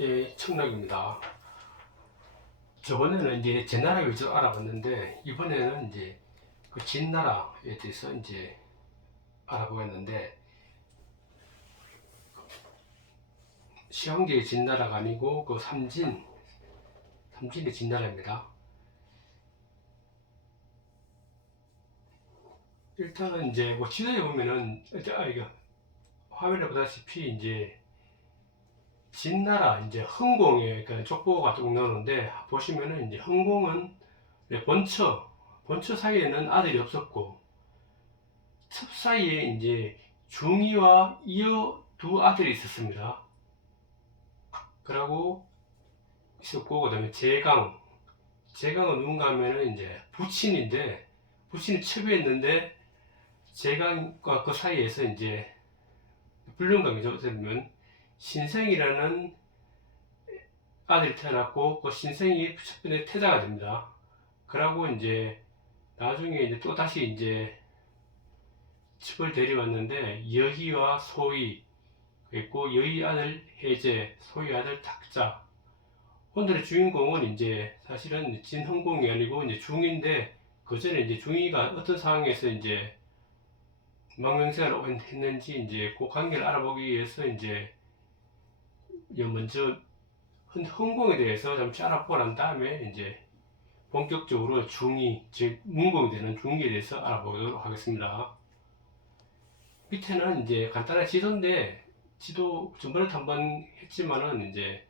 예, 청락입니다. 저번에는 이제 제나라 위주로 알아봤는데, 이번에는 이제 그 진나라에 대해서 이제 알아보겠는데, 시황제의 진나라가 아니고 그 삼진의 진나라입니다. 일단은 이제 뭐 지도에 보면은, 이거 화면에 보다시피 이제 진나라 이제 흥공에 그러니까 족보가 쭉 나오는데, 보시면은 이제 흥공은 본처 사이에는 아들이 없었고, 첩 사이에 이제 중이와 이어 두 아들이 있었습니다. 그리고 있었고, 그 다음에 제강은 누군가 하면은 이제 부친이 첩이었는데, 제강과 그 사이에서 이제 불륜관계죠. 어떻게 보면 신생이라는 아들이 태어났고, 그 신생이 첫 번째 태자가 됩니다. 그러고 이제 나중에 이제 또 다시 이제 첩을 데려왔는데, 여희와 소희 있고, 여희 아들 해제, 소희 아들 탁자. 오늘의 주인공은 이제 사실은 진흥공이 아니고 이제 중인데, 그 전에 이제 중이가 어떤 상황에서 이제 망명생활을 했는지 이제 그 관계를 알아보기 위해서 이제 먼저 흥공에 대해서 잠시 알아보고 난 다음에 이제 본격적으로 중이, 즉 문공이 되는 중기에 대해서 알아보도록 하겠습니다. 밑에는 이제 간단한 지도인데, 지도 전번에도 한번 했지만은 이제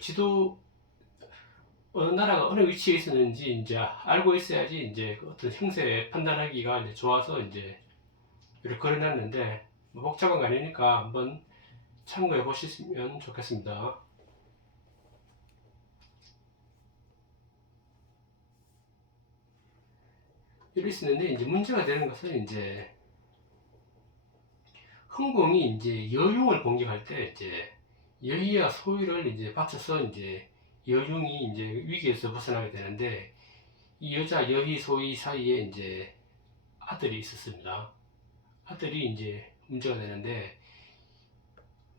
지도 어느 나라가 어느 위치에 있었는지 이제 알고 있어야지 이제 그 어떤 형세 판단하기가 이제 좋아서 이제 이렇게 그려놨는데, 뭐 복잡한 거 아니니까 한번 참고해 보시면 좋겠습니다. 이렇게 있었는데, 이제 문제가 되는 것은 이제 흥공이 이제 여융을 공격할 때 이제 여의와 소위를 이제 바쳐서 이제 여융이 이제 위기에서 벗어나게 되는데, 이 여자 여의 소위 사이에 이제 아들이 있었습니다. 아들이 이제 문제가 되는데,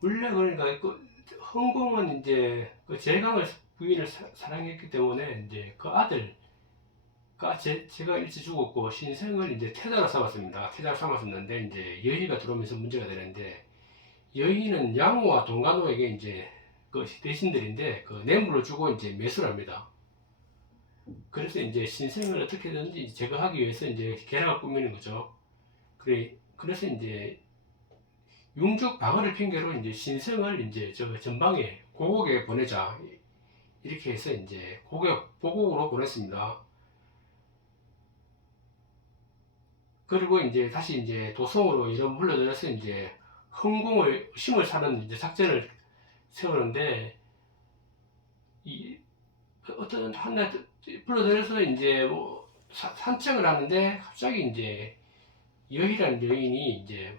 원래 그러니까 그 흥공은 이제 그 제강을 부인을 사랑했기 때문에 이제 그 아들가 제가 일찍 죽었고 신생을 이제 태자로 삼았습니다. 태자로 삼았었는데, 이제 여의가 들어오면서 문제가 되는데, 여의는 양호와 동간호에게 이제 그 대신들인데 그 뇌물을 주고 이제 매수를 합니다. 그래서 이제 신생을 어떻게든지 제거하기 위해서 이제 계략을 꾸미는 거죠. 그래서 이제 융죽 방어를 핑계로 이제 신생을 이제 저 전방에 고국에 보내자, 이렇게 해서 이제 보국으로 보냈습니다. 그리고 이제 다시 이제 도성으로 이런 물러들어서 이제 흥공을 심을 사는 이제 작전을 세우는데, 이 어떤 한날 불러들여서 이제 뭐 산책을 하는데, 갑자기 이제 여희라는 여인이 이제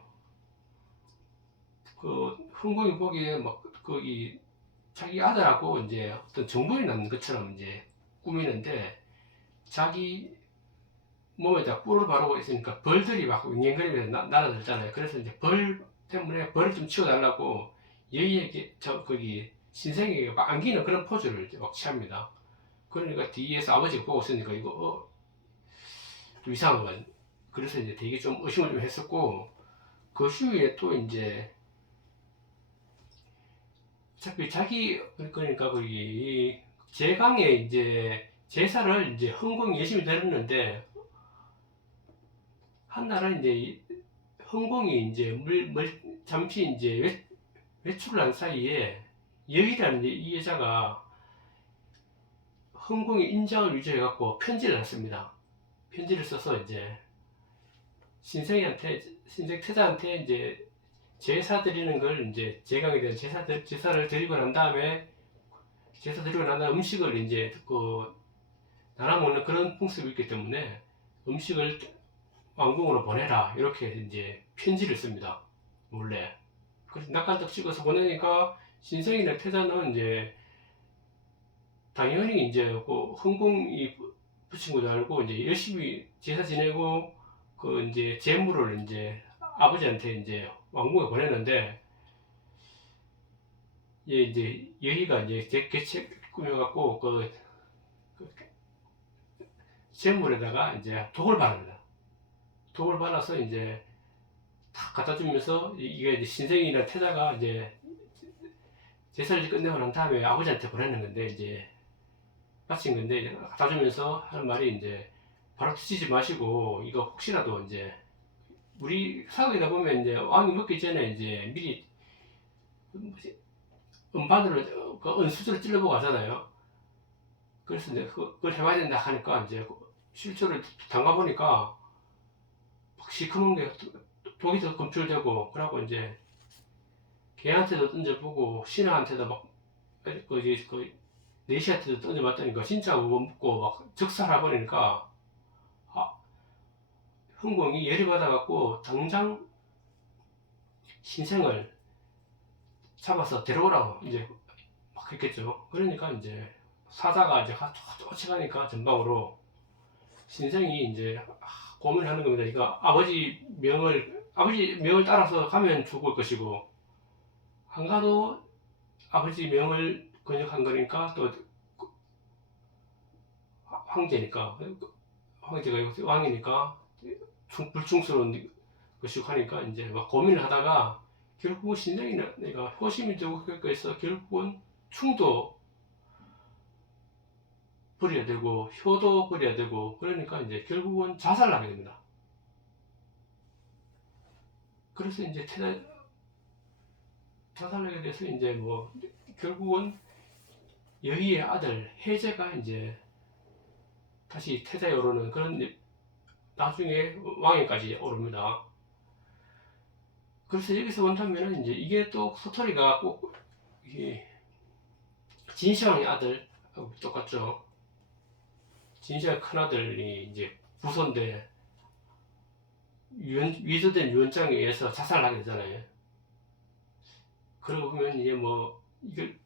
그 흥공이 보기에 막 거기 자기 아들하고 이제 어떤 정보이 난 것처럼 이제 꾸미는데, 자기 몸에다 뿔을 바르고 있으니까 벌들이 막 윙윙거리면서 날아들잖아요. 그래서 이제 벌 때문에 벌을 좀 치워달라고 여희에게 거기 신생에게 막 안기는 그런 포즈를 막 취합니다. 그러니까 뒤에서 아버지가 보고 있으니까 이거 좀 이상한 건, 그래서 이제 되게 좀 의심을 좀 했었고, 그 후에 또 이제 어차피 자기 그러니까 거기 제강에 이제 제사를 이제 흥공이 열심히 드렸는데, 한날은 이제 흥공이 이제 잠시 이제 외출을 한 사이에 여희라는 이 여자가 흥공의 인장을 위조해갖고 편지를 했습니다. 편지를 써서 이제 신생 태자한테 이제 제사 드리는 걸 이제 제강에 대한 제사를 드리고 난 다음에, 제사 드리고 난 다음에 음식을 이제 그 나눠 먹는 그런 풍습이 있기 때문에 음식을 왕궁으로 보내라, 이렇게 이제 편지를 씁니다. 몰래. 그래서 낙관적 찍어서 보내니까 신생이나 태자는 이제 당연히 이제 그 흥공이 붙인 거 알고 이제 열심히 제사 지내고 그 이제 재물을 이제 아버지한테 이제 왕궁에 보내는데, 이제 여희가 이제 개체 꾸며갖고 그 재물에다가 이제 독을 바릅니다. 독을 발라서 이제 탁 갖다 주면서 이게 이제 신생이나 태자가 이제 제사를 끝내고 난 다음에 아버지한테 보내는 건데 이제 바친 건데 갖다 주면서 하는 말이 이제 바로 드시지 마시고 이거 혹시라도 이제 우리 사극이다 보면 이제 왕이 먹기 전에 이제 미리 은바늘을 그 은수저를 찔러보고 하잖아요. 그래서 이제 그걸 해봐야 된다 하니까 이제 실제로 담가보니까 막 시커먼 게 독이 더 검출되고 그러고 이제 개한테도 던져보고 신하한테도 막 그 내시한테도 던져봤더니까 진짜 그거 먹고 막 적살해버리니까 아, 흥공이 열이 받아갖고 당장 신생을 잡아서 데려오라고 이제 막 했겠죠. 그러니까 이제 사자가 이제 쫓아가니까 전방으로 신생이 이제 고민하는 겁니다. 이거 아버지 명을 따라서 가면 죽을 것이고 안 가도 아버지 명을 건역한 거니까 또 황제니까 황제가 왕이니까 불충스러운 것이고 하니까 이제 막 고민을 하다가 결국은 신생이나 내가 효심이 되고 그래서 결국은 충도 버려야 되고 효도 버려야 되고 그러니까 이제 결국은 자살하게 됩니다. 그래서 이제 자살하게 돼서 이제 뭐 결국은 여희의 아들 해제가 이제 다시 태자에 오르는 그런 나중에 왕위까지 오릅니다. 그래서 여기서 본다면은 이제 이게 또 스토리가 꼭 진시황의 아들하고 똑같죠. 진시황의 큰아들이 이제 부손대 위조된 유언장에 의해서 자살을 하게 되잖아요. 그러고 보면 이게 뭐 이게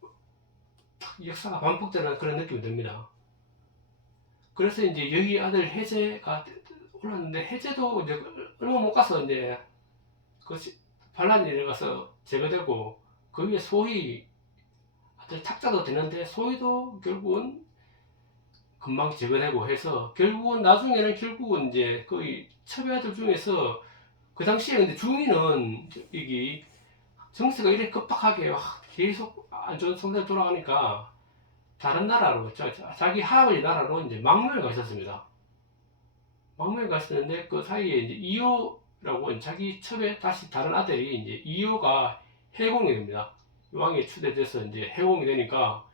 역사가 반복되는 그런 느낌이 듭니다. 그래서 이제 여기 아들 해제가 올랐는데 해제도 이제 얼마 못 가서 이제 그 반란이 내려가서 제거되고 그 위에 소희 아들 탁자도 되는데 소희도 결국은 금방 제거되고 해서 결국은 나중에는 결국은 이제 거의 첩의 아들 중에서 그 당시에 근데 중위는 이게 정세가 이렇게 급박하게 계속 안 좋은 성세로 돌아가니까 다른 나라로 자기 할아버지 나라로 이제 망명을 가 있었습니다. 망명을 갔었는데 그 사이에 이제 이효라고 자기 첩의 다시 다른 아들이 이제 이효가 해공이 됩니다. 왕이 추대돼서 이제 해공이 되니까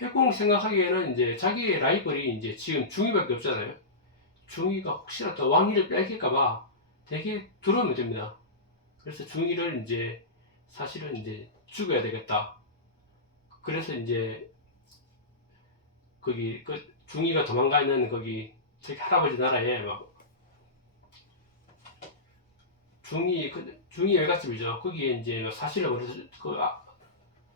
해공 생각하기에는 이제 자기의 라이벌이 이제 지금 중위밖에 없잖아요. 중위가 혹시라도 왕위를 뺏길까봐 되게 두려움이 됩니다. 그래서 중위를 이제 사실은 이제 죽여야 되겠다. 그래서 이제 거기 그 중위가 도망가 있는 거기 저기 할아버지 나라에 막 중위 외갓집이죠. 거기에 이제 사실을 그래서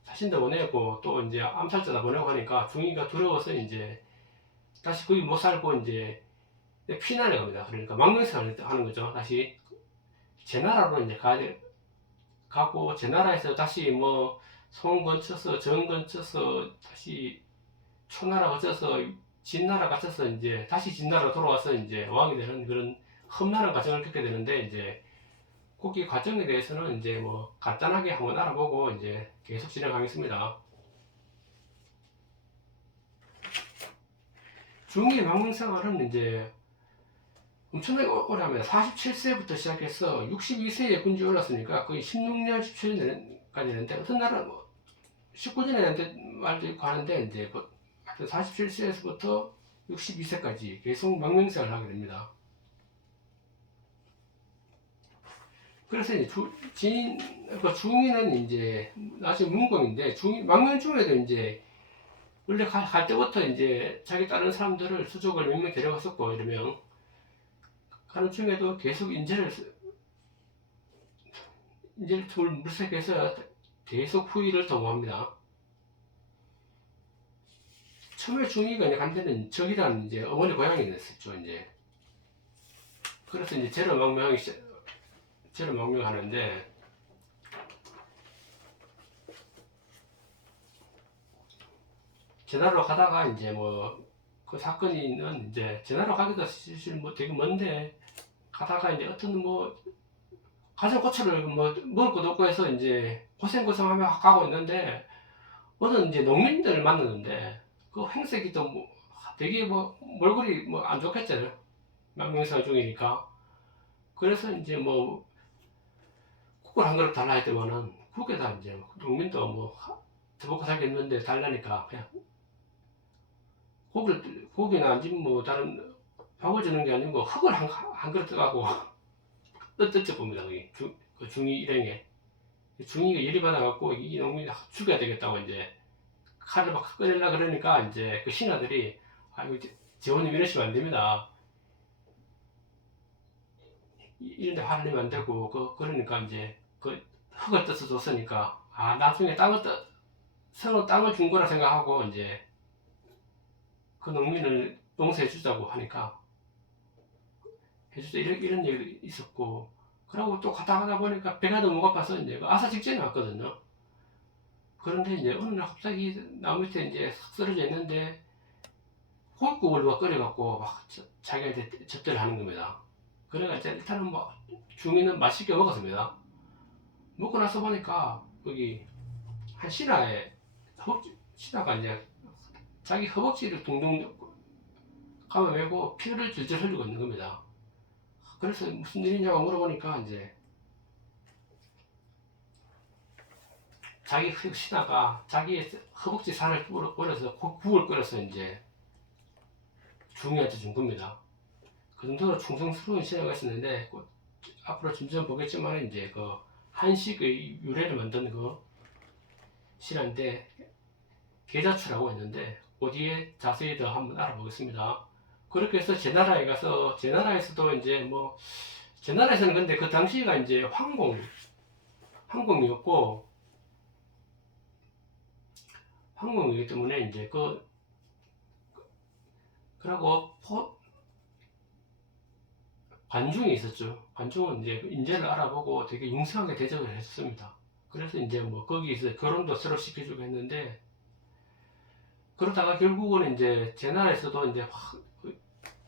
사신도 보내고 또 이제 암살자다 보내고 하니까 중위가 두려워서 이제 다시 거기 못 살고 이제 피난을 갑니다. 그러니까 망명생활을 하는 거죠. 다시 제 나라로 이제 가고 제 나라에서 다시 뭐 송 건쳐서 정 건쳐서 다시 초나라 거쳐서 진나라 거쳐서 이제 다시 진나라 돌아와서 이제 왕이 되는 그런 험난한 과정을 겪게 되는데 이제 거기 과정에 대해서는 이제 뭐 간단하게 한번 알아보고 이제 계속 진행하겠습니다. 중위 망명생활은 이제 엄청나게 오래 합니다. 47세부터 시작해서 62세에 군주에 올랐으니까 거의 16년, 17년까지 되는데 어떤 나라는 뭐 19년에 말도 있고 하는데 이제 47세에서부터 62세까지 계속 망명생활을 하게 됩니다. 그래서 이제 중위는 이제 나중에 문공인데 망명 중에도 이제 원래 갈 때부터 이제 자기 다른 사람들을 수족을 몇 명 데려갔었고 이러면 가는 중에도 계속 인재를 물색해서 계속 후위를 도모합니다. 처음에 중위가 이제 간 데는 적이라는 이제 어머니 고향이 됐었죠, 이제. 그래서 이제 죄를 망명하는데, 전화로 가다가 이제 뭐 그 사건이는 이제 전화로 가기도 사실 뭐 되게 먼데 가다가 이제 어떤 뭐 가정 고초를 뭐 먹을 것도 없고 해서 이제 고생고생하며 가고 있는데 어느 이제 농민들 만났는데 그 행색이 또 뭐 되게 뭐 몰골이 뭐 안 좋겠잖아요. 망명사 중이니까. 그래서 이제 뭐 국을 한 그릇 달라 했더만은 국에다 이제 농민도 뭐 처먹고 살겠는데 달라니까 그냥 고기나 아니면 뭐 다른 밥을 주는 게 아니고 흙을 한 그릇 떠가고 뜯어 봅니다. 거기 그 중이 일행에 중이가 열이 받아갖고 이 농민이 죽여야 되겠다고 이제 칼을 막 꺼내려 그러니까 이제 그 신하들이 아 이거 재원님 이러시면 안 됩니다. 이런데 화를 내면 안 되고 그러니까 이제 그 흙을 떠서 줬으니까 아 나중에 서로 땅을 준 거라 생각하고 이제 그 농민을 용서해 주자고 하니까 해주자 이런 얘기도 있었고 그러고 또 가다 보니까 배가 너무 고파서 이제 그 아사 직전에 왔거든요. 그런데 이제 어느 날 갑자기 나무 밑에 이제 싹 쓰러져 있는데 호흡국을 누가 끓여갖고 막 자기한테 접대를 하는 겁니다. 그래가 일단은 뭐 중이는 맛있게 먹었습니다. 먹고 나서 보니까 거기 한 신하에 신하가 이제 자기 허벅지를 둥둥 감아매고 피를 줄줄 흘리고 있는 겁니다. 그래서 무슨 일이냐고 물어보니까 이제 자기 신하가 자기의 허벅지 살을 끓여서 국을 끓여서 이제 중이한테 준 겁니다. 그 정도로 충성스러운 신하가 있었는데 앞으로 점점 보겠지만 이제 그 한식의 유래를 만든 그 신화인데 계자추라고 했는데 어디에 자세히 더 한번 알아보겠습니다. 그렇게 해서 제 나라에 가서 제 나라에서도 이제 뭐 제 나라에서는 근데 그 당시가 이제 항공이었고 항공이기 때문에 이제 그러고 관중이 있었죠. 관중은 이제 인재를 알아보고 되게 융성하게 대접을 했습니다. 그래서 이제 뭐 거기서 결혼도 새로 시켜주고 했는데 그러다가 결국은 이제 제 나라에서도 이제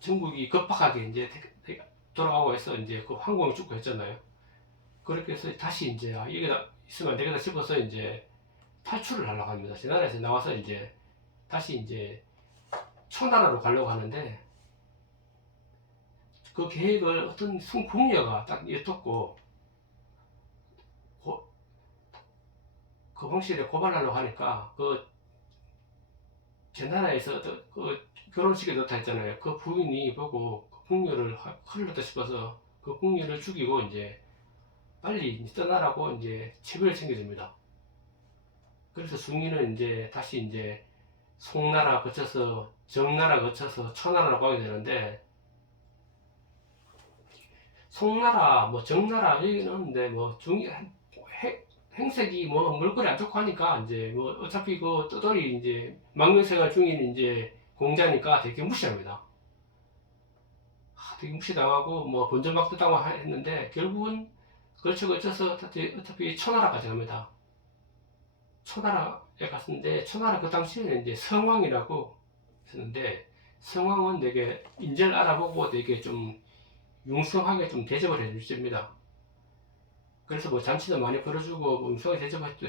전국이 급박하게 이제 돌아가고 해서 이제 그 항공을 죽고 했잖아요. 그렇게 해서 다시 이제 여기다 있으면 안 되겠다 싶어서 이제 탈출을 하려고 합니다. 제 나라에서 나와서 이제 다시 이제 초나라로 가려고 하는데 그 계획을 어떤 궁녀가 딱 엿듣고 그 황실에 고발하려고 하니까 제 나라에서 그 결혼식에 넣다 했잖아요. 그 부인이 보고 그 궁녀를 흘렸다 싶어서 그 궁녀를 죽이고 이제 빨리 떠나라고 이제 채비를 챙겨줍니다. 그래서 중이는 이제 다시 이제 송나라 거쳐서 정나라 거쳐서 초나라로 가게 되는데 송나라 뭐 정나라 여기는 뭐 중이 행색이 뭐 물건이 안 좋고 하니까 이제 뭐 어차피 그 떠돌이 이제 망명생활 중인 이제 공자니까 되게 무시합니다. 되게 무시당하고 뭐 본전박대당하고 했는데 결국은 거쳐서 어차피 초나라까지 갑니다. 초나라에 갔는데 초나라 그 당시에는 이제 성왕이라고 했는데 성왕은 되게 인재를 알아보고 되게 좀 융성하게 좀 대접을 해주십니다. 그래서 뭐 잔치도 많이 벌어주고 뭐 융성하게 대접해도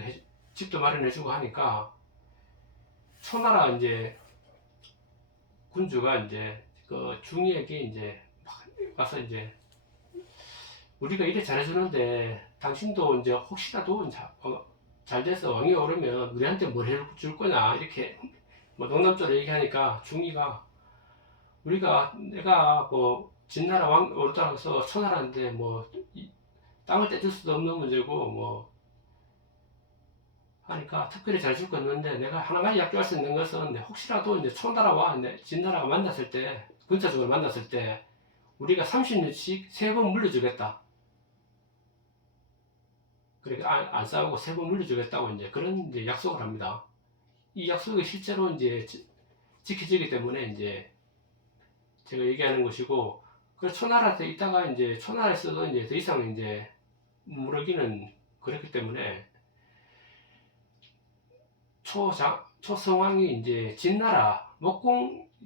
집도 마련해주고 하니까 초나라 이제 군주가 이제 그 중이에게 이제 가서 이제 우리가 이래 잘해주는데 당신도 이제 혹시라도 잘 돼서 왕위에 오르면 우리한테 뭘 해줄 거냐 이렇게 뭐 농담조로 얘기하니까 중이가 내가 뭐 진나라 왕 오르다고 해서 초나라인데 뭐 땅을 떼줄 수도 없는 문제고 뭐 하니까 특별히 잘 줄 거 없는데 내가 하나만 약조할 수 있는 것은 혹시라도 이제 초나라와 진나라가 만났을 때 군사적으로 만났을 때 우리가 30년씩 3번 물려주겠다. 그러니까 안 싸우고 3번 물려주겠다고 이제 그런 이제 약속을 합니다. 이 약속이 실제로 이제 지켜지기 때문에 이제 제가 얘기하는 것이고, 그 초나라에 있다가 이제 초나라에서도 이제 더 이상 이제 무르기는 그렇기 때문에 초성왕이 이제 진나라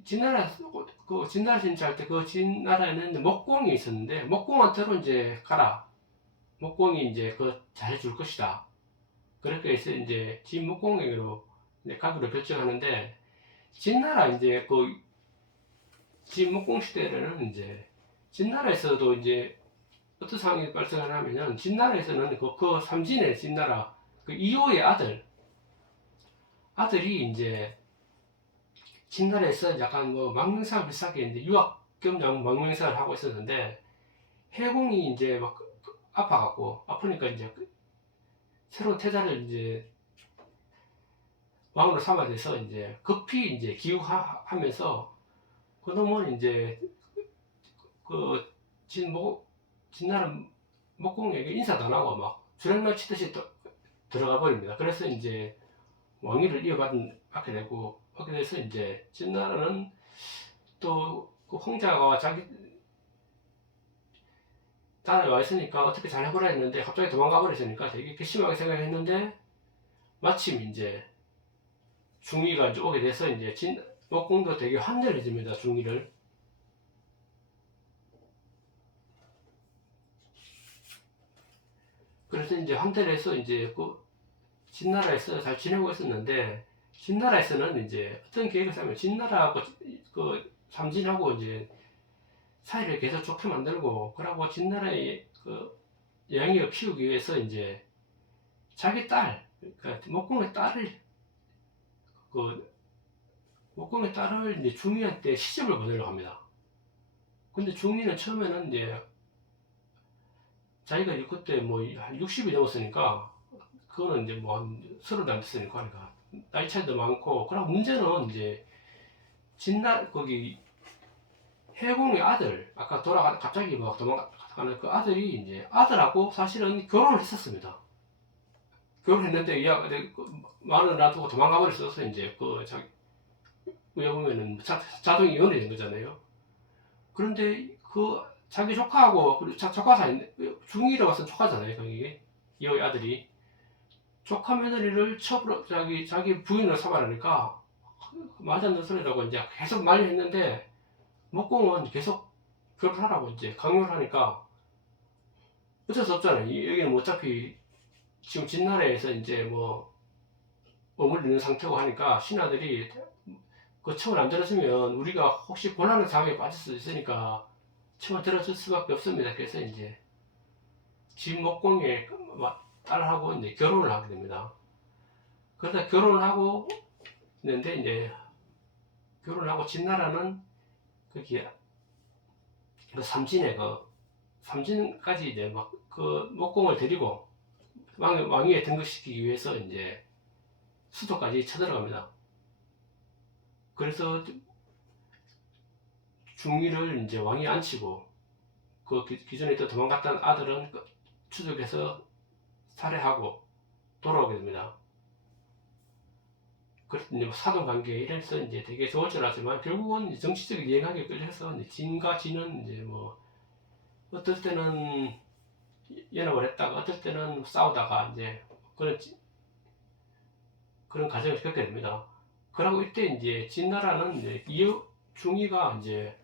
진나라 진치할 때 그 진나라에는 목공이 있었는데 목공한테로 이제 가라. 목공이 이제 그 잘해줄 것이다. 그렇게 해서 이제 진목공에게로 가기로 결정하는데 진나라 이제 그 진목공 시대에는 이제 진나라에서도 이제 어떤 상황이 발생하냐면은 진나라에서는 그 삼진의 진나라 그 이호의 아들이 이제 진나라에서 약간 뭐 망명사를 비슷하게 이제 유학 겸 망명사를 하고 있었는데 해공이 이제 막 아프니까 이제 새로운 태자를 이제 왕으로 삼아야 돼서 이제 급히 이제 기우하면서 그놈은 이제 그 진나라 목공에게 인사도 안 하고 막 주랭랑 치듯이 들어가 버립니다. 그래서 이제 왕위를 받게 돼서 이제 진나라는 또 그 황자가 자기 딸을 와 있으니까 어떻게 잘 해보라 했는데 갑자기 도망가 버렸으니까 되게 괘씸하게 생각했는데 마침 이제 중위가 이제 오게 돼서 이제 목공도 되게 환대를 해줍니다. 중위를. 그래서 이제 환대를 해서 이제 그 진나라에서 잘 지내고 있었는데 진나라에서는 이제 어떤 계획을 세우면 진나라하고 그 삼진하고 이제 사이를 계속 좋게 만들고 그러고 진나라의 그 영역을 키우기 위해서 이제 자기 딸, 그러니까 목공의 딸을 이제 중위한테 시집을 보내려고 합니다. 근데 중위는 처음에는 이제 자기가 그때 뭐 한 60이 넘었으니까 그거는 이제 뭐 한 30도 안 됐으니까 그러니까 나이 차이도 많고 그럼 문제는 이제 거기 해공의 아들 아까 갑자기 막 도망가는 그 아들이 이제 아들하고 사실은 결혼을 했었습니다. 결혼했는데 말을 놔두고 도망가 버렸어서 이제 왜 보면은 자동이 연애 된 거잖아요. 그런데 그 자기 조카하고 조카 사이 중이라고 해서 조카잖아요. 이게 이의 아들이 조카 며느리를 첩으로 자기 부인으로 삼아라니까 말도 안 되는 소리라고 이제 계속 말려 했는데 목공은 계속 결혼하라고 이제 강요를 하니까 어쩔 수 없잖아요. 여기는 뭐 어차피 지금 진나라에서 이제 뭐 머물리는 상태고 하니까 신하들이 그 청을 안 들었으면 우리가 혹시 곤란한 상황에 빠질 수 있으니까 청을 들어줄 수밖에 없습니다. 그래서 이제 진목공의 딸하고 이제 결혼을 하게 됩니다. 그러다 결혼을 하고 있는데 이제 결혼을 하고 진나라는 거기에 그 삼진까지 이제 막 그 목공을 데리고 왕위에 등극시키기 위해서 이제 수도까지 쳐들어갑니다. 그래서 중위를 이제 왕이 앉히고 그 기존에 또 도망갔던 아들은 추적해서 살해하고 돌아오게 됩니다. 그래서 이제 사돈 관계 이래서 이제 되게 좋을 줄 알았지만 결국은 정치적인 이행하게 끌려서 진과 진은 이제 뭐 어떨 때는 연합을 했다가 어떨 때는 싸우다가 이제 그런 과정을 겪게 됩니다. 그러고 이때 이제 진나라는 이제 중위가 이제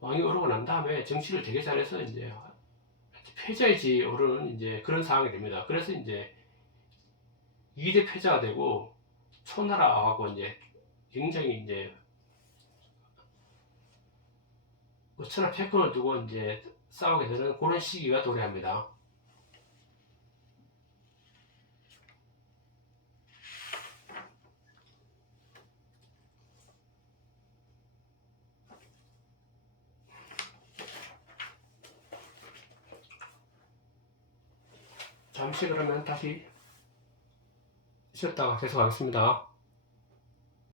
왕이 오르고 난 다음에 정치를 되게 잘해서 이제 패자이지 오르는 이제 그런 상황이 됩니다. 그래서 이제 2대 패자가 되고 초나라하고 이제 굉장히 이제 천하 패권을 두고 이제 싸우게 되는 그런 시기가 도래합니다. 잠시 그러면 다시 쉬었다가 계속하겠습니다.